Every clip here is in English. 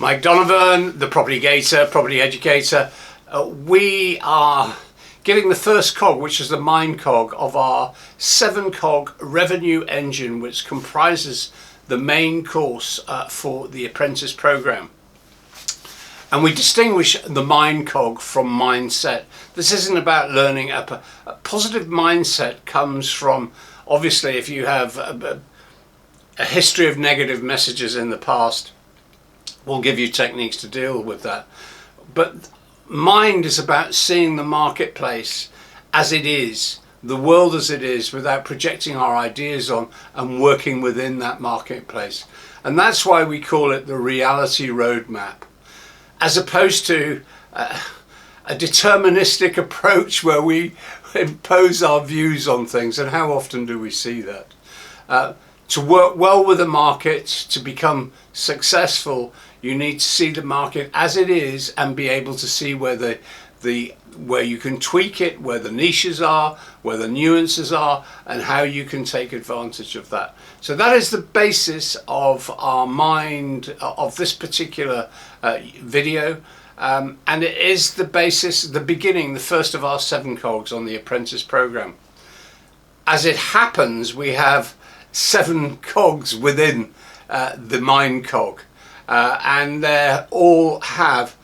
Mike Donovan, the Property Gator, Property Educator. We are giving the first cog, which is the mind cog of our 7-cog revenue engine, which comprises the main course for the apprentice program. And we distinguish the mind cog from mindset. This isn't about learning. A positive mindset comes from, obviously, if you have a history of negative messages in the past, we'll give you techniques to deal with that. But mind is about seeing the marketplace as it is, the world as it is, without projecting our ideas on and working within that marketplace. And that's why we call it the reality roadmap, as opposed to a deterministic approach where we impose our views on things. And how often do we see that? To work well with the market, to become successful, you need to see the market as it is and be able to see where where you can tweak it, where the niches are, where the nuances are, and how you can take advantage of that. So that is the basis of our mind of this particular video, and it is the basis, the beginning, the first of our 7 cogs on the apprentice program. As it happens, we have 7 cogs within the mind cog, and they all have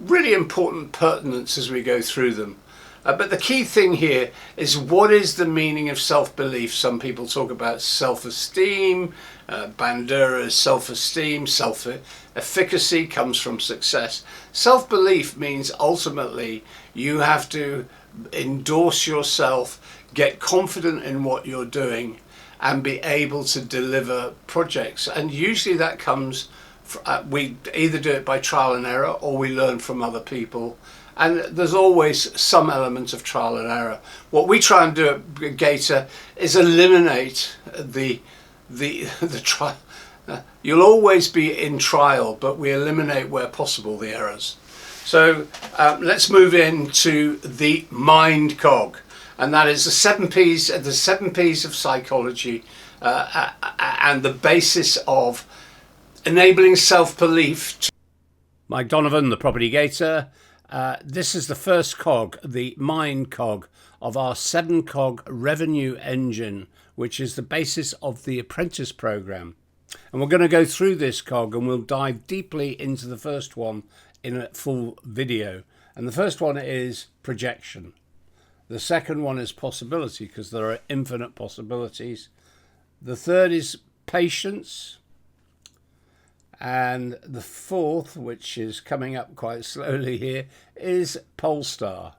really important pertinence as we go through them. But the key thing here is, what is the meaning of self-belief? Some people talk about self-esteem. Bandura's self-esteem, self-efficacy comes from success. Self-belief means ultimately you have to endorse yourself, get confident in what you're doing, and be able to deliver projects. And usually that comes, we either do it by trial and error or we learn from other people. And there's always some element of trial and error. What we try and do at Gator is eliminate the trial. You'll always be in trial, but we eliminate where possible the errors. So let's move into the mind cog. And that is the 7 P's of psychology, and the basis of enabling self-belief. Mike Donovan, the Property Gator. This is the first cog, the mind cog of our 7-cog revenue engine, which is the basis of the apprentice program. And we're going to go through this cog and we'll dive deeply into the first one in a full video. And the first one is projection. The second one is possibility, because there are infinite possibilities. The third is patience. And the fourth, which is coming up quite slowly here, is Polestar.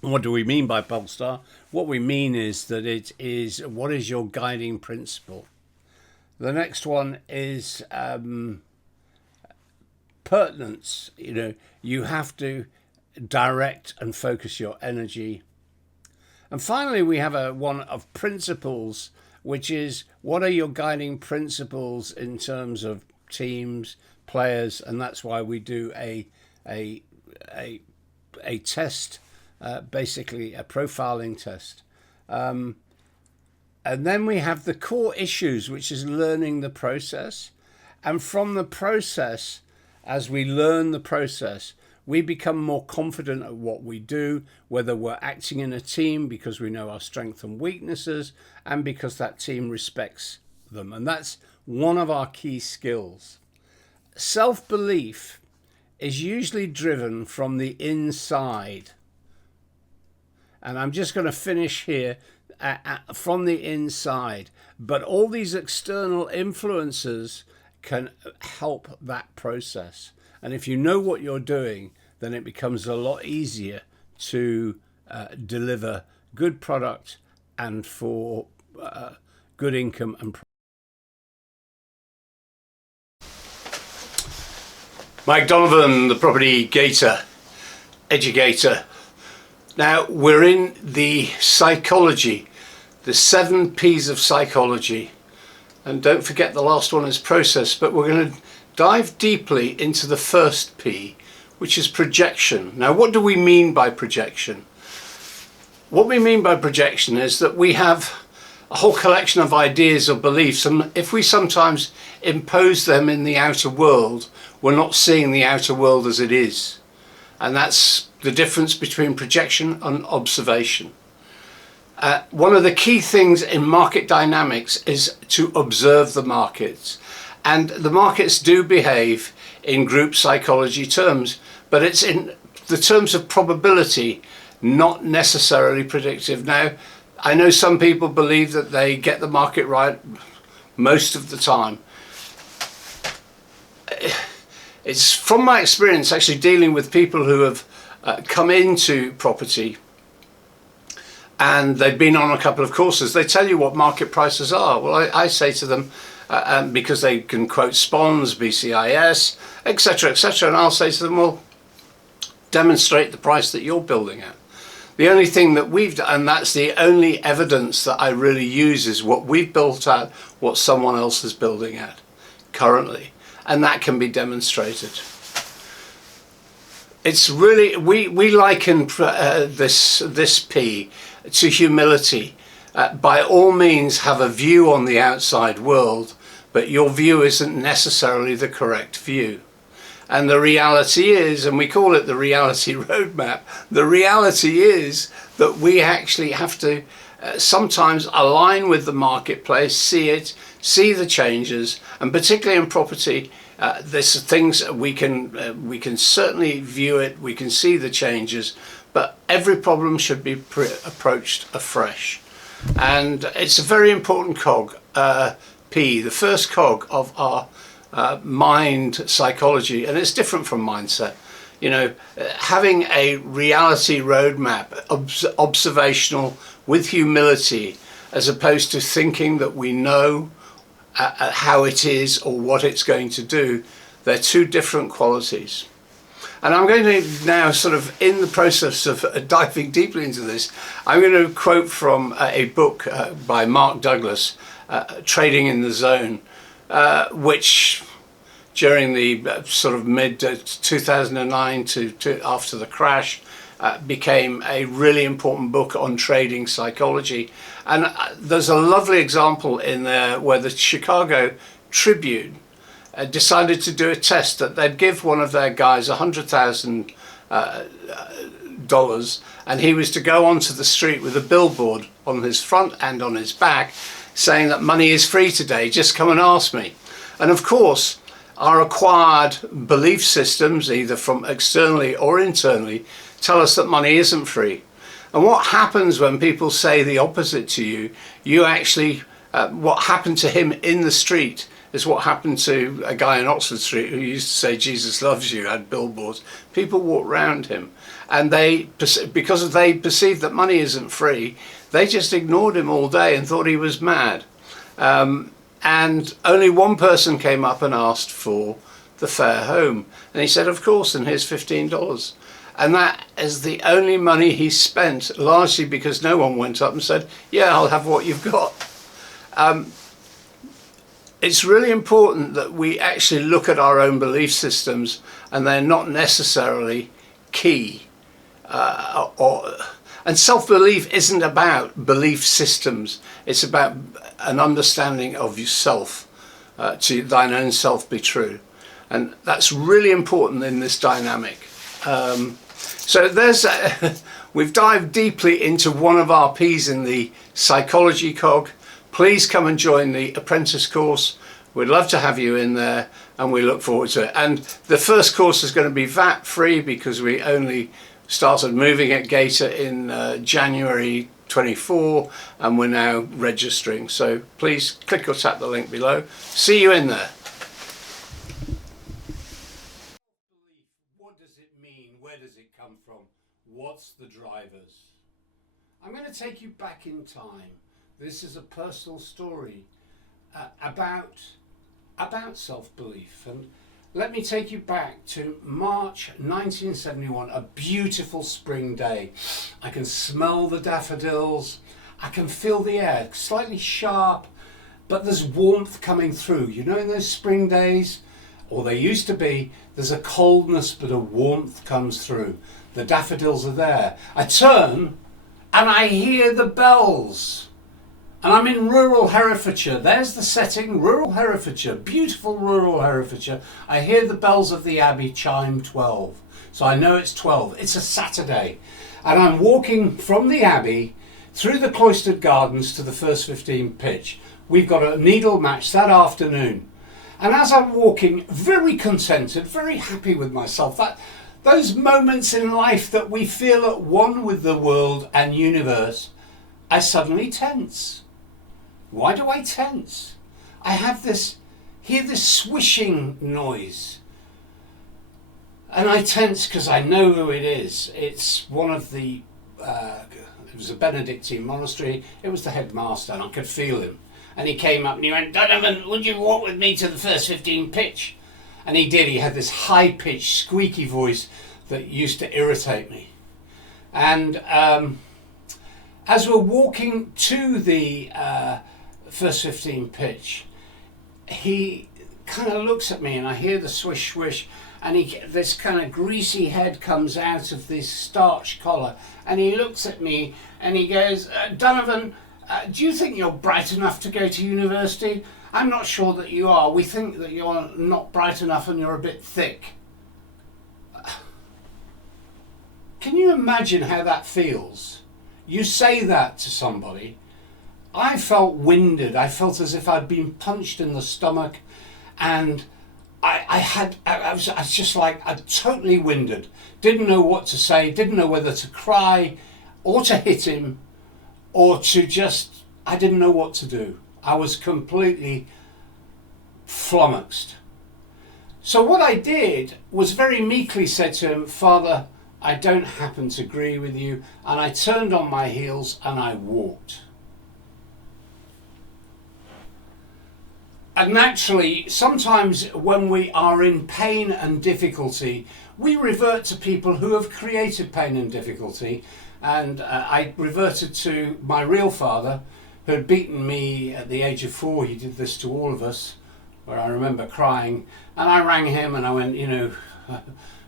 What do we mean by Polestar? What we mean is that it is, what is your guiding principle? The next one is pertinence. You know, you have to direct and focus your energy. And finally, we have one of principles, which is, what are your guiding principles in terms of teams, players? And that's why we do a test, basically a profiling test. And then we have the core issues, which is learning the process. And from the process, as we learn the process, we become more confident at what we do, whether we're acting in a team because we know our strengths and weaknesses, and because that team respects them. And that's one of our key skills. Self-belief is usually driven from the inside. And I'm just going to finish here from the inside. But all these external influences can help that process. And if you know what you're doing, then it becomes a lot easier to deliver good product and for good income and profit. Mike Donovan, the Property Gator, Educator. Now we're in the psychology, the 7 P's of psychology. And don't forget the last one is process, but we're going to dive deeply into the first P, which is projection. Now, what do we mean by projection? What we mean by projection is that we have a whole collection of ideas or beliefs, and if we sometimes impose them in the outer world, we're not seeing the outer world as it is. And that's the difference between projection and observation. One of the key things in market dynamics is to observe the markets. And the markets do behave in group psychology terms, but it's in the terms of probability, not necessarily predictive. Now, I know some people believe that they get the market right most of the time. It's from my experience actually dealing with people who have come into property and they've been on a couple of courses. They tell you what market prices are. Well, I say to them, because they can quote SPONS, BCIS, etc., etc., and I'll say to them, well, demonstrate the price that you're building at. The only thing that we've done, and that's the only evidence that I really use, is what we've built at, what someone else is building at currently, and that can be demonstrated. It's really, we liken this P to humility. By all means have a view on the outside world, but your view isn't necessarily the correct view. And the reality is, and we call it the reality roadmap, the reality is that we actually have to sometimes align with the marketplace, see it, see the changes, and particularly in property, there's things we can certainly view it, we can see the changes, but every problem should be approached afresh. And it's a very important cog, P, the first cog of our mind psychology, and it's different from mindset. You know, having a reality roadmap, observational with humility, as opposed to thinking that we know how it is or what it's going to do, they're two different qualities. And I'm going to now, sort of in the process of diving deeply into this, I'm going to quote from a book by Mark Douglas, Trading in the Zone, which during the sort of mid 2009 to after the crash became a really important book on trading psychology. And there's a lovely example in there where the Chicago Tribune decided to do a test that they'd give one of their guys $100,000 and he was to go onto the street with a billboard on his front and on his back saying that money is free today, just come and ask me. And of course, our acquired belief systems, either from externally or internally, tell us that money isn't free. And what happens when people say the opposite to you, you actually, what happened to him in the street is what happened to a guy in Oxford Street who used to say Jesus loves you, had billboards. People walked around him and because they perceived that money isn't free, they just ignored him all day and thought he was mad. And only one person came up and asked for the fare home. And he said, of course, and here's $15. And that is the only money he spent, largely because no one went up and said, yeah, I'll have what you've got. It's really important that we actually look at our own belief systems, and they're not necessarily key. And self-belief isn't about belief systems. It's about an understanding of yourself, to thine own self be true. And that's really important in this dynamic. So we've dived deeply into one of our P's in the psychology cog. Please come and join the apprentice course. We'd love to have you in there and we look forward to it. And the first course is going to be VAT free because we only started moving at Gator in January 24 and we're now registering. So please click or tap the link below. See you in there. What does it mean? Where does it come from? What's the drivers? I'm going to take you back in time. This is a personal story about self-belief, and let me take you back to March 1971, a beautiful spring day. I can smell the daffodils, I can feel the air, slightly sharp, but there's warmth coming through. You know, in those spring days, or they used to be, there's a coldness but a warmth comes through. The daffodils are there. I turn and I hear the bells. And I'm in rural Herefordshire. There's the setting, rural Herefordshire, beautiful rural Herefordshire. I hear the bells of the Abbey chime 12. So I know it's 12. It's a Saturday. And I'm walking from the Abbey through the cloistered gardens to the first 15 pitch. We've got a needle match that afternoon. And as I'm walking, very contented, very happy with myself, those moments in life that we feel at one with the world and universe, I suddenly tense. Why do I tense? I hear this swishing noise. And I tense because I know who it is. It's one of the, it was a Benedictine monastery. It was the headmaster, and I could feel him. And he came up and he went, "Donovan, would you walk with me to the first 15 pitch?" And he did. He had this high-pitched, squeaky voice that used to irritate me. And as we're walking to the first 15 pitch, he kind of looks at me and I hear the swish swish, and this kind of greasy head comes out of this starched collar, and he looks at me and he goes, "Donovan, do you think you're bright enough to go to university? I'm not sure that you are. We think that you're not bright enough and you're a bit thick." Can you imagine how that feels? You say that to somebody. I felt winded. I felt as if I'd been punched in the stomach, and I was just like, I'm totally winded. Didn't know what to say, didn't know whether to cry or to hit him or to just, I didn't know what to do. I was completely flummoxed. So what I did was very meekly said to him, "Father, I don't happen to agree with you," and I turned on my heels and I walked. And naturally, sometimes when we are in pain and difficulty, we revert to people who have created pain and difficulty. And I reverted to my real father, who had beaten me at the age of 4. He did this to all of us, where I remember crying. And I rang him and I went,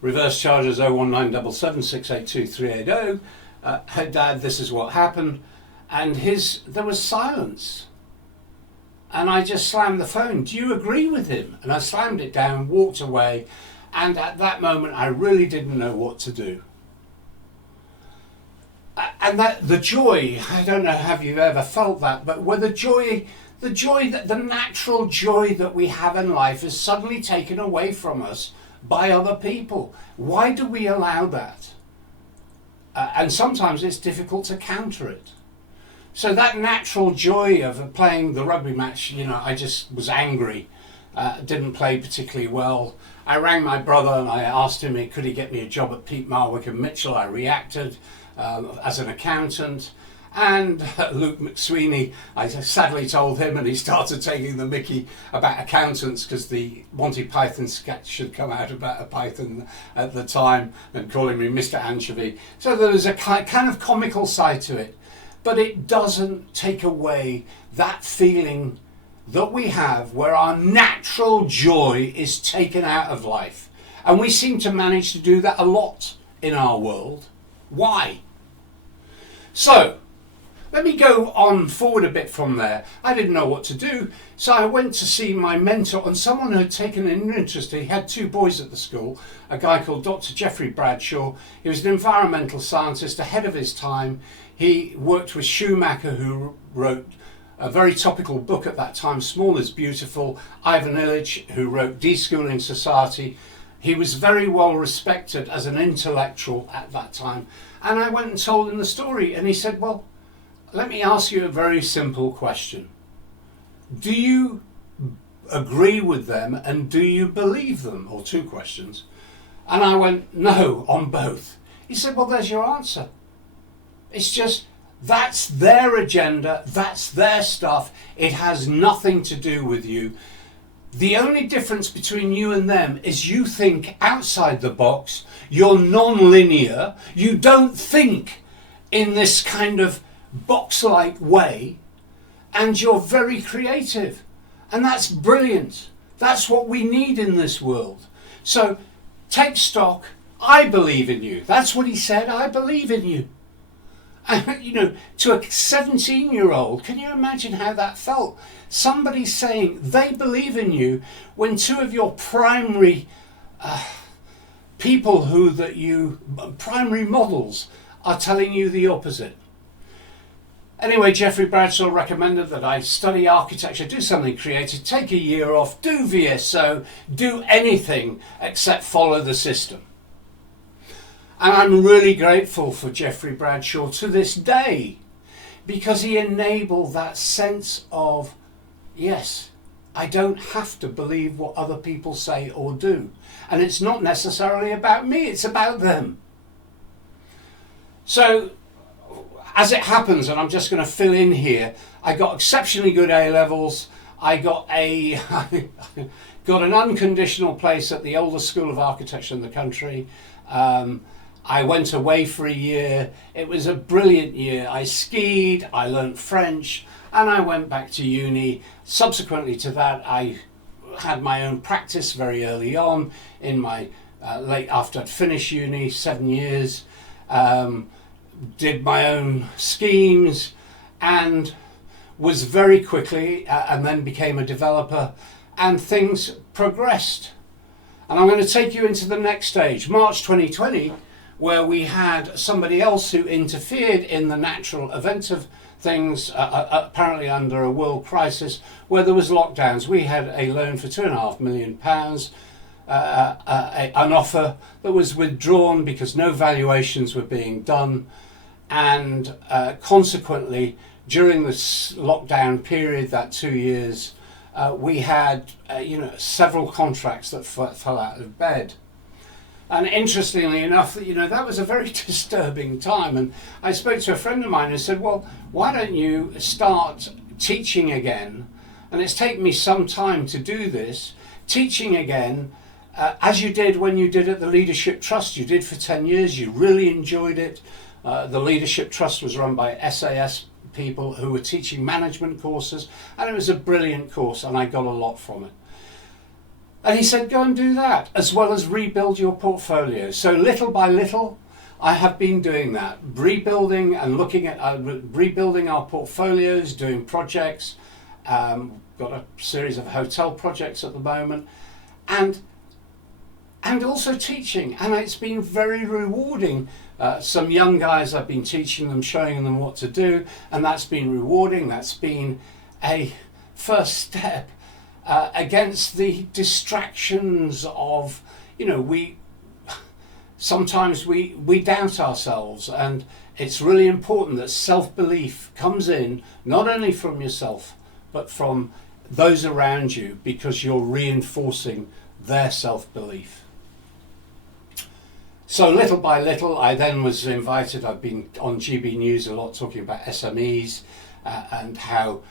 reverse charges 01977 682 380. Hey Dad, this is what happened. And there was silence. And I just slammed the phone. "Do you agree with him?" And I slammed it down, walked away. And at that moment, I really didn't know what to do. And the joy, I don't know have you ever felt that, but where the natural joy that we have in life is suddenly taken away from us by other people. Why do we allow that? And sometimes it's difficult to counter it. So that natural joy of playing the rugby match, I just was angry, didn't play particularly well. I rang my brother and I asked him, could he get me a job at Peat Marwick and Mitchell. I reacted as an accountant. And Luke McSweeney, I sadly told him, and he started taking the mickey about accountants because the Monty Python sketch should come out about a python at the time, and calling me Mr. Anchovy. So there was a kind of comical side to it. But it doesn't take away that feeling that we have where our natural joy is taken out of life. And we seem to manage to do that a lot in our world. Why? So, let me go on forward a bit from there. I didn't know what to do, so I went to see my mentor and someone who had taken an interest. He had 2 boys at the school, a guy called Dr. Geoffrey Bradshaw. He was an environmental scientist ahead of his time. He worked with Schumacher, who wrote a very topical book at that time, Small is Beautiful. Ivan Illich, who wrote Deschooling Society. He was very well respected as an intellectual at that time. And I went and told him the story, and he said, "Well, let me ask you a very simple question. Do you agree with them and do you believe them?" Or 2 questions. And I went, "No, on both." He said, "Well, there's your answer. It's just, that's their agenda, that's their stuff. It has nothing to do with you. The only difference between you and them is you think outside the box, you're non-linear, you don't think in this kind of box-like way, and you're very creative. And that's brilliant. That's what we need in this world. So take stock. I believe in you." That's what he said. "I believe in you. And, to a 17-year-old, can you imagine how that felt? Somebody saying they believe in you when two of your primary primary models are telling you the opposite. Anyway, Geoffrey Bradshaw recommended that I study architecture, do something creative, take a year off, do VSO, do anything except follow the system. And I'm really grateful for Geoffrey Bradshaw to this day, because he enabled that sense of, yes, I don't have to believe what other people say or do. And it's not necessarily about me, it's about them. So, as it happens, and I'm just going to fill in here, I got exceptionally good A-levels. I got got an unconditional place at the oldest school of architecture in the country. I went away for a year. It was a brilliant year. I skied, I learnt French, and I went back to uni. Subsequently to that, I had my own practice very early on in my after I'd finished uni, 7 years. Did my own schemes and was very quickly and then became a developer, and things progressed. And I'm going to take you into the next stage, March 2020, where we had somebody else who interfered in the natural event of things, apparently under a world crisis where there was lockdowns. We had a loan for £2.5 million, an offer that was withdrawn because no valuations were being done, and consequently during this lockdown period, that 2 years, we had several contracts that fell out of bed. And interestingly enough, that was a very disturbing time. And I spoke to a friend of mine who said, well, why don't you start teaching again? And it's taken me some time to do this, teaching again, as you did when you did at the Leadership Trust. You did for 10 years, you really enjoyed it. The Leadership Trust was run by SAS people who were teaching management courses, and it was a brilliant course, and I got a lot from it. And he said, go and do that, as well as rebuild your portfolio. So little by little, I have been doing that, rebuilding and looking at rebuilding our portfolios, doing projects. Got a series of hotel projects at the moment, and also teaching. And it's been very rewarding. Some young guys, I've been teaching them, showing them what to do, and that's been rewarding. That's been a first step against the distractions of, we sometimes we doubt ourselves, and it's really important that self-belief comes in not only from yourself but from those around you, because you're reinforcing their self-belief. So little by little, I then was invited. I've been on GB News a lot talking about SMEs and how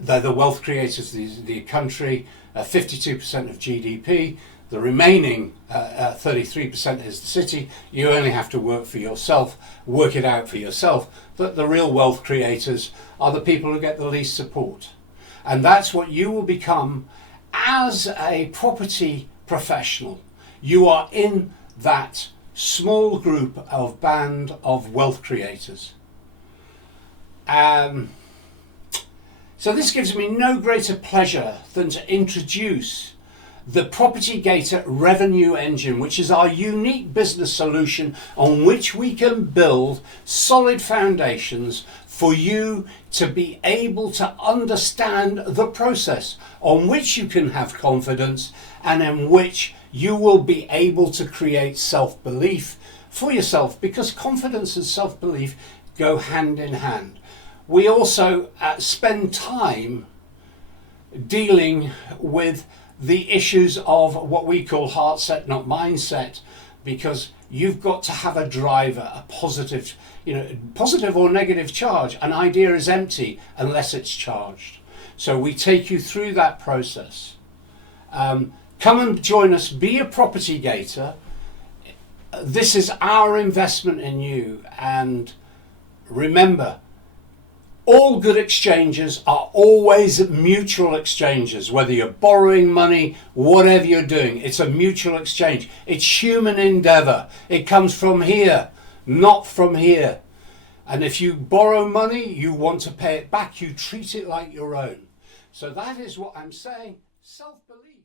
they're the wealth creators of the country, 52% of GDP. The remaining 33% is the city. You only have to work for yourself, work it out for yourself, that the real wealth creators are the people who get the least support. And that's what you will become as a property professional. You are in that small group of band of wealth creators. So this gives me no greater pleasure than to introduce the PropertyGator Revenue Engine, which is our unique business solution on which we can build solid foundations for you to be able to understand the process, on which you can have confidence, and in which you will be able to create self-belief for yourself, because confidence and self-belief go hand in hand. We also spend time dealing with the issues of what we call heart set, not mindset, because you've got to have a driver, a positive, positive or negative charge. An idea is empty unless it's charged. So we take you through that process. Come and join us, be a PropertyGator. This is our investment in you. And remember, all good exchanges are always mutual exchanges, whether you're borrowing money, whatever you're doing, it's a mutual exchange. It's human endeavor. It comes from here, not from here. And if you borrow money, you want to pay it back, you treat it like your own. So that is what I'm saying. Self-belief.